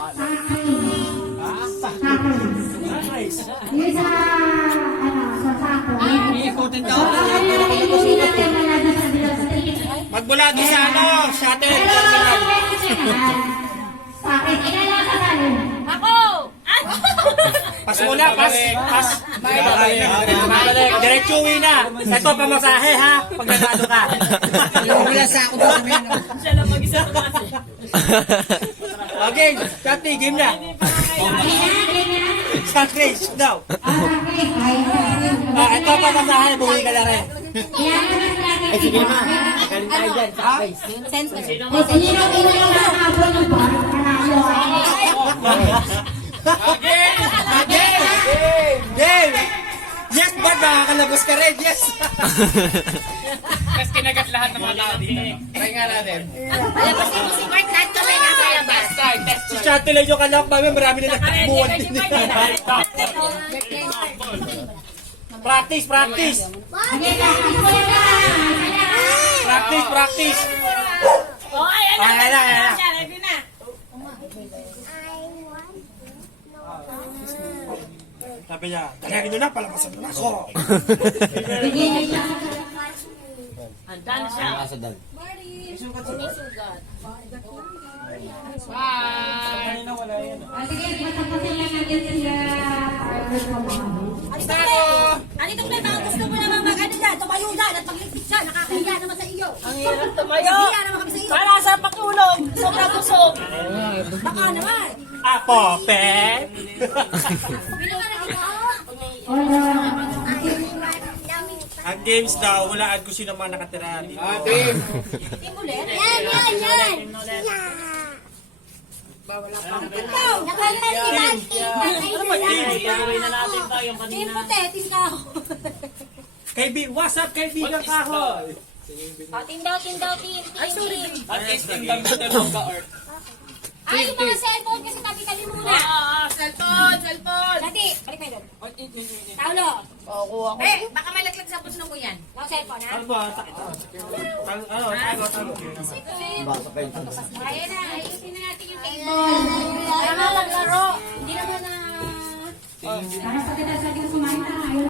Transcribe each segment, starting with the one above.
Yung sa, sa sako. Iikutin daw. Iikutin natin malado sa Bilang Street. Magbulado sa shuttle. Sa akin, ilan ang kasali? Ako! Pas muna, pas. Diretso uwi na. Ito pamasahe ha, pag nanalo ka. Wala sa ako doon kami. Siya lang mag-isa kasi. Okay, Shati, game na. Start race daw. Ito pamasahe, buwi ka na rin. Ay, sige ma. Galing tayo dyan sa face. Kung sino yung nakakabot ng bar, panalo. Game! Yes, Bad, makakalabas ka rin, yes! Tapos kinagat lahat ng mga tao dito. Try nga natin. Palabasin mo si Mark, lahat kami nasa labas. Si Shati lang yung kalak, mami, marami na nagbuwan din. Practice, practice! Practice, practice! Oh, ayan na. Ayan na, ayan na. Ready na. Sabi niya, talagin nyo na, palabasan mo na ako. Handa na siya. Asadal. Sugat. Sige, matapusin lang natin sila. Anito ko na baka gusto mo naman mag-ano dyan, tumayo dyan at magligpit siya, nakakahiya naman sa iyo. Ang hirap tumayo. Nakakahiya naman kami sa iyo. Para sa patulog, sobrang busog. Baka naman. Apo, pe! Bilangan na ito. Ang games daw, walaan ko sino mga nakatira dito. Team! Team ulit. Yan! Ikaw, nakakahiya. Ano ba team? Gagawin na natin tayo yung kanina. Team puti, team kao. What's up, kaibigan ka ako? Team daw, team. Ay, sorry. At least yung gamitin mo ka, Art. Ay, yung mga cellphone kasi tabi-tabi muna. Cellphone. Dati, balik kayo doon. Taulo. Kuha ko. Baka may laglag sa puso mo yan. Yung cellphone, ha? Ano ba? Talo. Basta kayo. Ayan na, ayusin na natin yung table. Para nga maglaro. Hindi naman na... Para sa kita sa akin sumanta.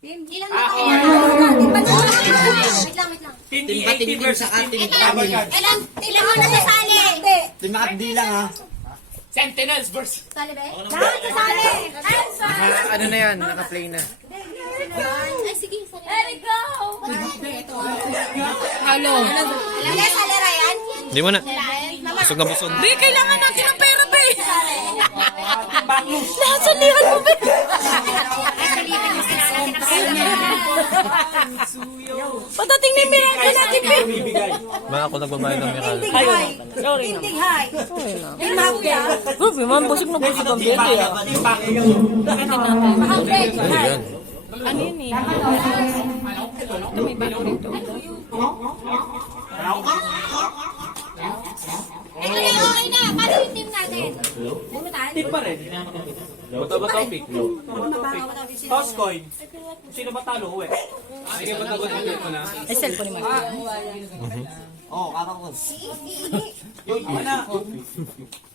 Ilan na kaya? Wait lang. Team Team E80 Patin versus sa atin. Team Tabagan. Ilan mo na nasali? Team Akdi lang ha. Sentinels versus... Sali ba? Lahat nasali! Ano na yan? Naka-play na. Ay, sige. Let it go! Ano? Alam niya, sali Ryan? Hindi mo na. Busog na busog. Be, kailangan natin ng pera, be! Backlus. Lahat salihan mo, be! Patating ni Miranda natin, be! Bibigay. Ba ako nagbabayad ng Miracle. Tindig high. Ay, makuya. Grabe man, busog na busog ang Team bete Backlus. Team Backlus. Ano yun eh? Okay na. Paano yung team natin? Bumutan? Team pa rin. Bato ba topic? Toss coin. Sino matalo? Uwe. Sige, bato mo na. Ay, cellphone ni Mike. Oo, kakakon. Ano?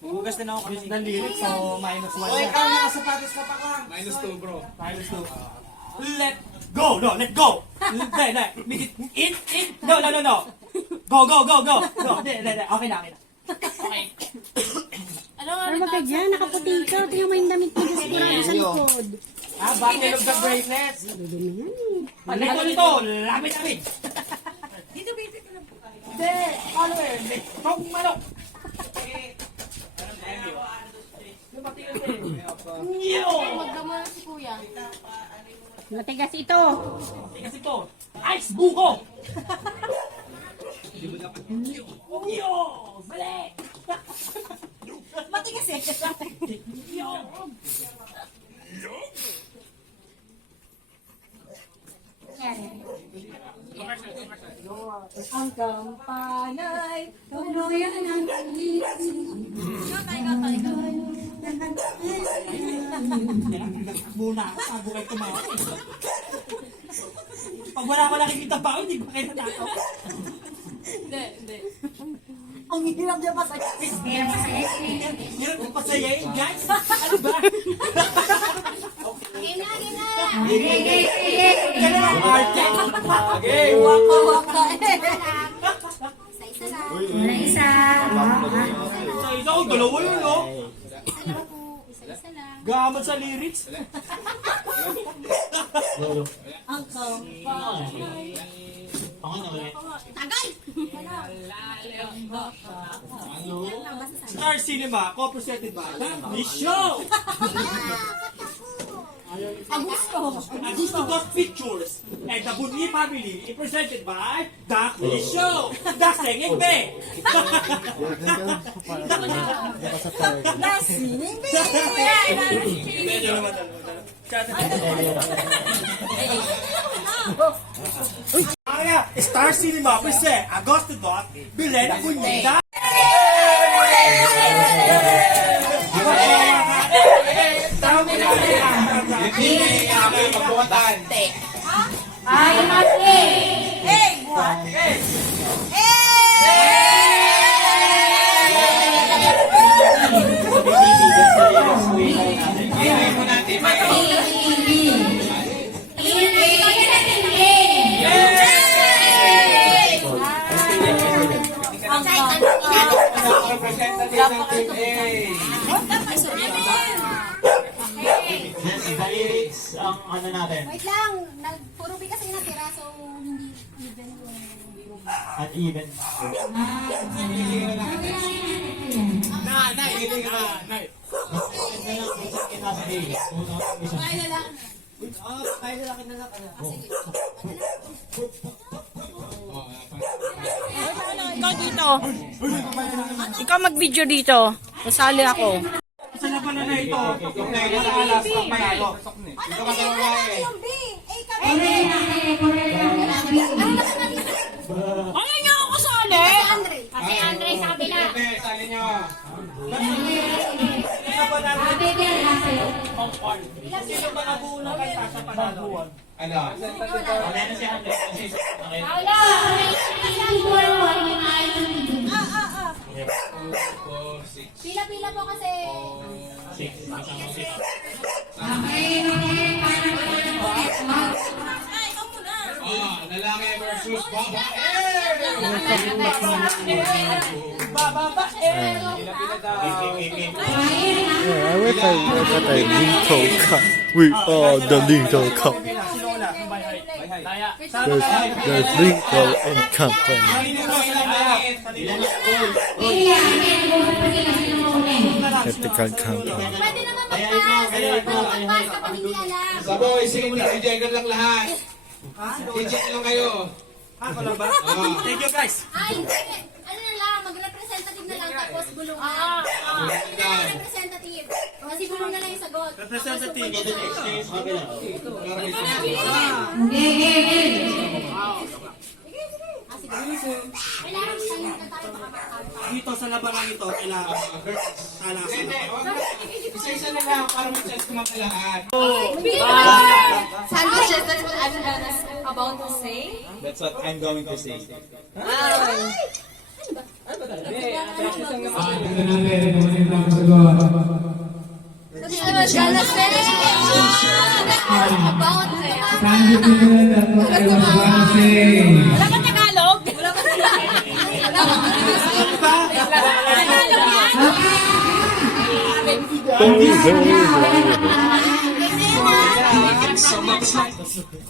Hugas na ako kasi ng lyrics, so minus 1 yan. Ikaw nakasapatos ka pa ka. -2, bro. Minus 2. Let go! No, let go! Make it in. No. Go. No, okay na. Ano ba dyan? Nakaputi ka. Tingnan mo yung damit ko. Sigurado sa likod. Battle of the Bracelets. Ito. Lapit. Dito, baby ko lang. Hindi. Follower. Kung manok. Magdama si kuya. Matigas ito. Kasi ito. Ice buko. Yo! Mali! Matigas eh. Yo! Ang kampanay, tuluyan ang Muna ako, bago kayo tumawa. Pag wala ko nakikita pa, hindi ko kayo natakaw. Hindi. Ang hirap niya pa sa Hirap ko pasayain, guys. Ano ba? Ganun ang arte. Okay. waka-waka. Isa. Sa isa, oh, dalawa yun, no? Gaman sa lyrics. Ang kampay. Tagal! Star Cinema, co-presented by The Show. Agusto. Augusto Dos Pictures and the Bunyi family is presented by The Show. The Singing Bay. Nasining Kaya, Star Cinema present Augusto Dos Bilen Bunyi. Magbuwatan. Ay, mati! Iwi mo natin. Representative ng Team A. Wait lang, puro B kasi natira, so hindi even yung... Ikaw dito. Ikaw mag-video dito. Kasali ako. Sa labanan na ito, alas ang panalo. Yung B! A kami! Ano niyo ako kasali? Andre! Kasi Andre sa kabila! Sali nyo. Sino ba nabuo ng kanta sa panalo? Ano? Paula! Pila-pila po kasi... Lalaki versus babae. We are the little cup. Sino una? The little and company. Ethical company. Pwede naman mag-pass! Mag-pass kapag hindi alam! Saboy, sige, i-jagger lang lahat. I-check lang kayo. Ako lang ba? Thank you, guys. Ay, hindi! Ano na lang, mag-representative na lang tapos gulungan. Representative. Kasi gulong na lang yung sagot. Representative. Kailangan sayin na tayo baka makakanta. Dito sa labanan ito, kailangan alasan. Isa-isa na lang para mag-chest kumang lahat. Sandwiches, that's what I'm about to say. That's what I'm going to say. That's what I was gonna say. About Wala ka Tagalog? Wala ba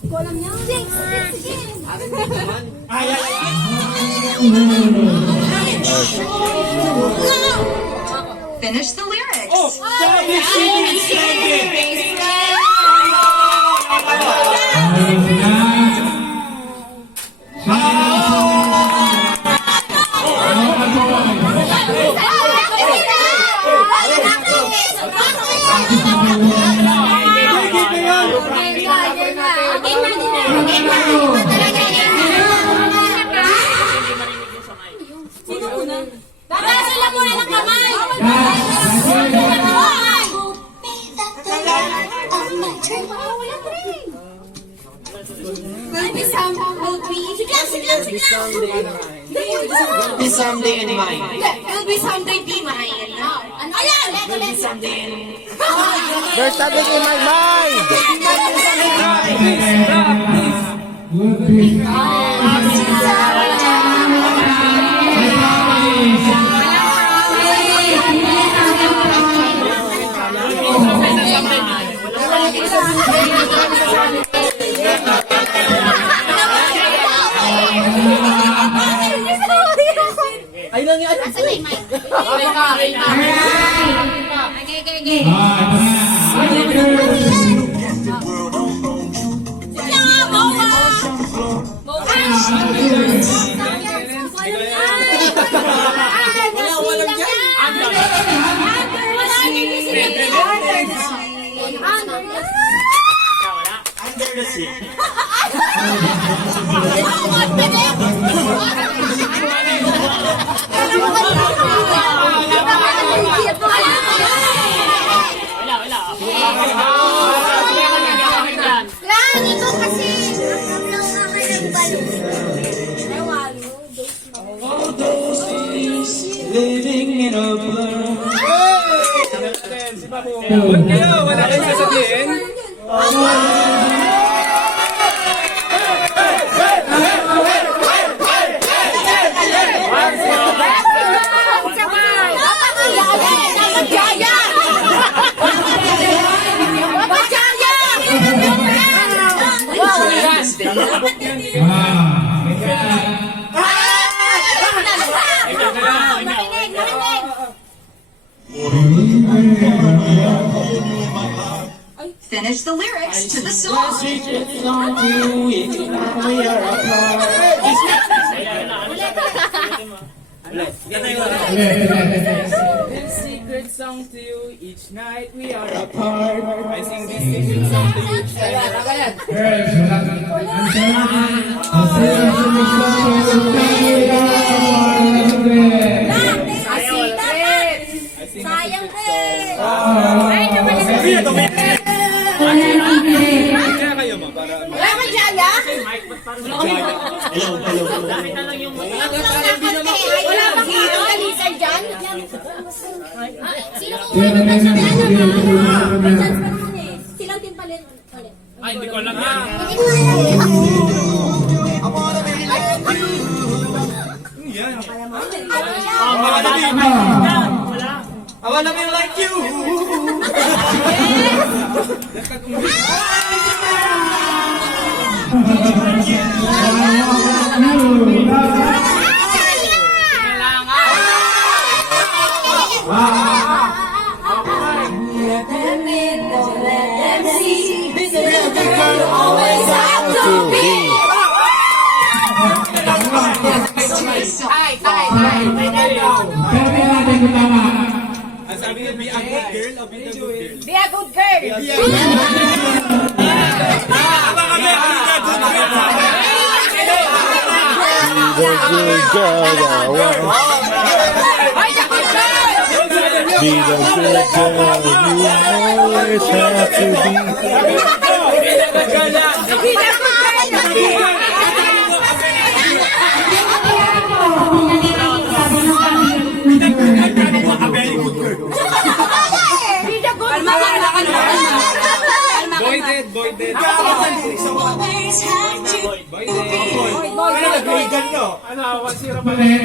Kolam niya. Six! Ay, ay, ay. Finish the lyrics. Oh, sabi, singing, singing. Sino una? Bakasan lang muna ng kamay! Maybe somehow will be... Siglang! Be someday in mine. Will be someday be mine. Ano? Ayan! Legolas! Someday in There's something in my mind! Ay lang yan. Asa na yung mic? Okay, okay, okay. Under the sea. Lan, ikaw kasi. Lang nga kayo ng balon. Living in a blur. Huwag kayo, wala kayo sasabihin. Finish the lyrics to the song. secret song to you each night we are apart. I sing this secret song to you each night. Sayang eh. Kaya kayo mo para Wala ka jaya? Wala bang kalisan dyan? Sino kung wala ba sa silang timpalin ulit. Ay, hindi ko alam yan. I wanna be like you. Sabi niya, be a good girl or be a good girl? Be a good girl. Be the good girl you always have to Boy dead, boy dead. Ano, 1-0 pa rin.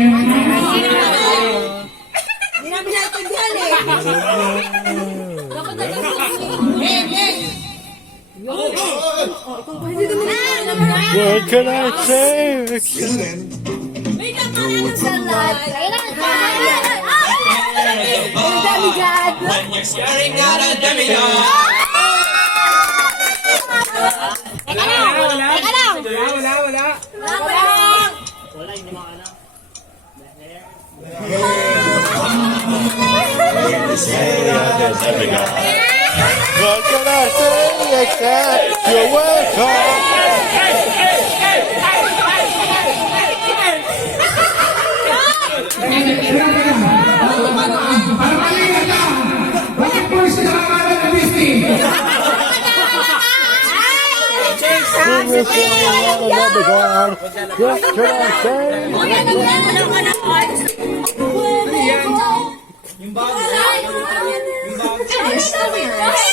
Hindi namin natindihan eh. What can I say? May naman sa life. Ang dami dyan. Staring at a demi-god. Teka lang. Teka lang. Wala. Wala. What can I say except you're welcome? Sing the song of the God. What should I say? Yung bago. Yung bago. Finish the lyrics.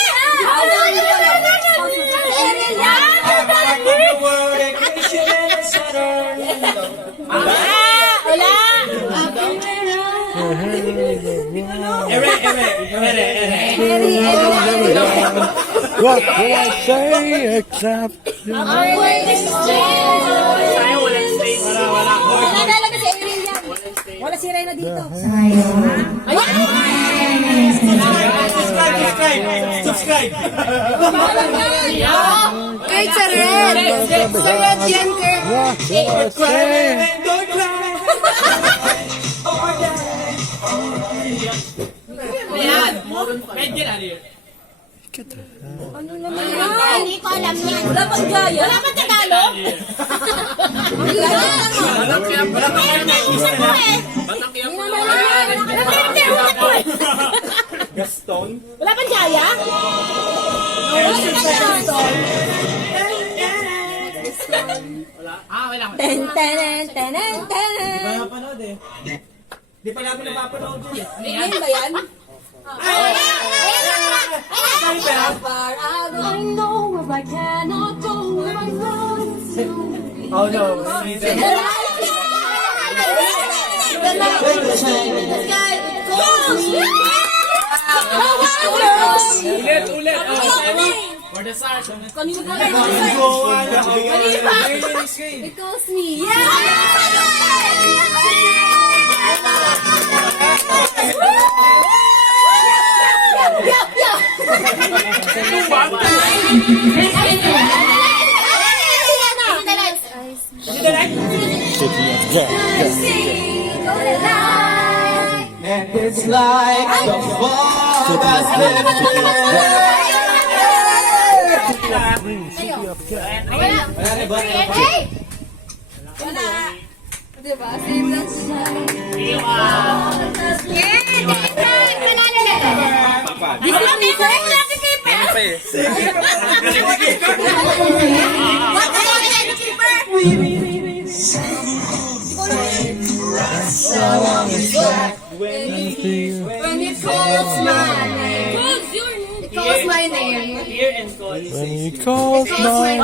What should I say except Wala si Reyna dito. Subscribe! Kurt sa red. Sa red yan, Kurt. what should I say? Don't cry! Get out of here. Hindi ko alam yan. Wala pang gaya. Wala pang Tagalog. Isa ko eh. Gaston? Wala pang gaya? Ten, tenen, tenen, tenen. Wala napanood eh. Di pa namin napapanood yun eh. Ngayon ba yan? I know if I cannot go where I want to. Oh no. Ulit. For the start. Kanino ba? It calls me. And it's like the fall Diba? Same that's when it calls my name. It calls my name. When he calls my name,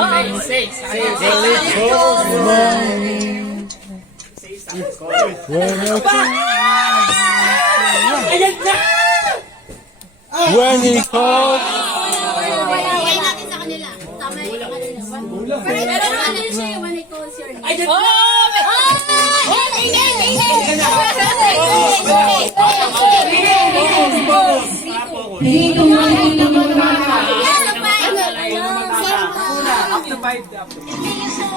when he calls, Iwalay natin sa kanila. Tama yung kanila. Pero ano siya yung when it calls your name? Up to 5.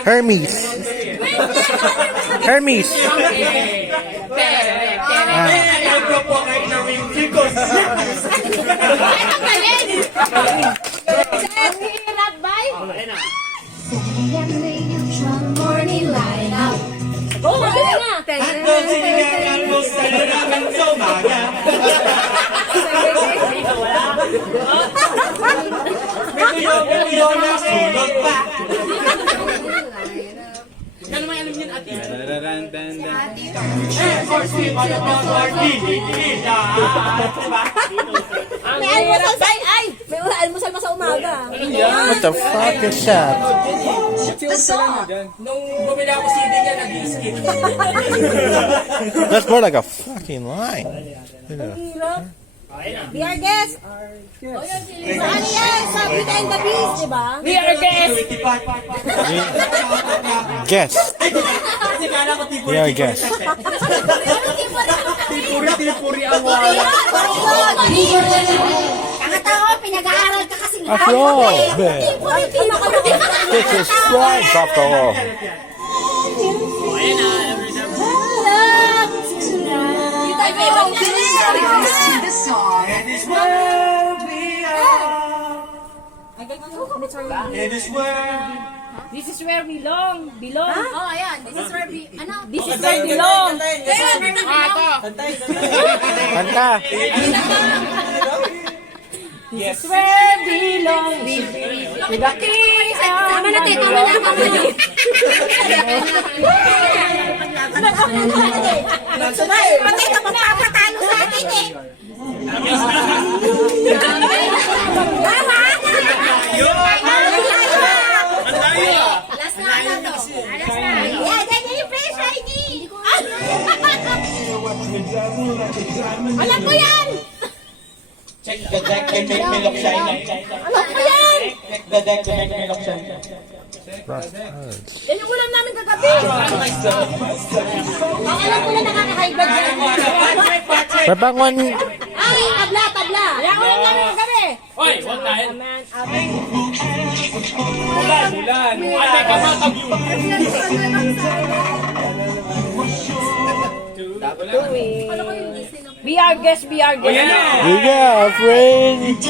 Hermes. Hermes. Morning light up. May almusal sa may almusal mo sa umaga. What the fuck is that? Nung bumili ako CD niya, nag-skip. That's more like a fucking line. We are guests. Saan yan? Sa Beauty and the Beast, di ba? We are guests. Guess. We are guess. Ano tipo Puri ang wala. Kakatao, pinag-aaral ka kasi After all, man. This is France after all. Lyrics to the song. It is where we are. It is where. This is where we belong. Oh, ayan. This is where we, ano? This is where we belong. Kanta. This is where we belong. To the king. Tama na, te. Tama na. Tama na. Pati ka magpapatalo sa atin eh. Last na ata to. Last na. Yeah, ganyan yung face ID. Alam ko yan! Check the deck and make me look shiny. Alam ko yan! Check the deck to make me look shiny. Yan yung ulam namin kagabi. Alam ko na nakaka-high blood yan. Pabangon. Ay, tabla, tabla. Yan ulam namin kagabi. Oy, wag tayo. Bulan. Ay, may kamatag yun. Be our guest, be our guest. We got a friend.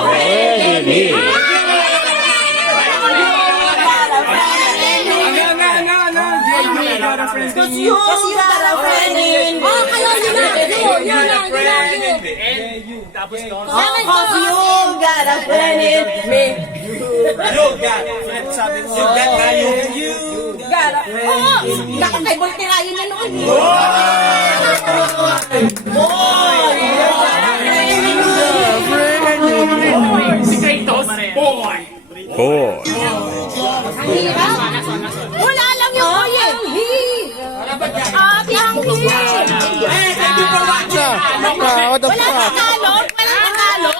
Where did he? Kasi yung got a friend in me. Oh, kayo, yun na. Yun na. Tapos to. Cause you got a friend in me. You got. Sabi mo. You got value. You. Got a friend. Oh, naku kay Voltera yun na noon. Si Kratos, boy. Boy. Wala lang yung oye. Ang What the fuck? Tagalog. Walang Tagalog.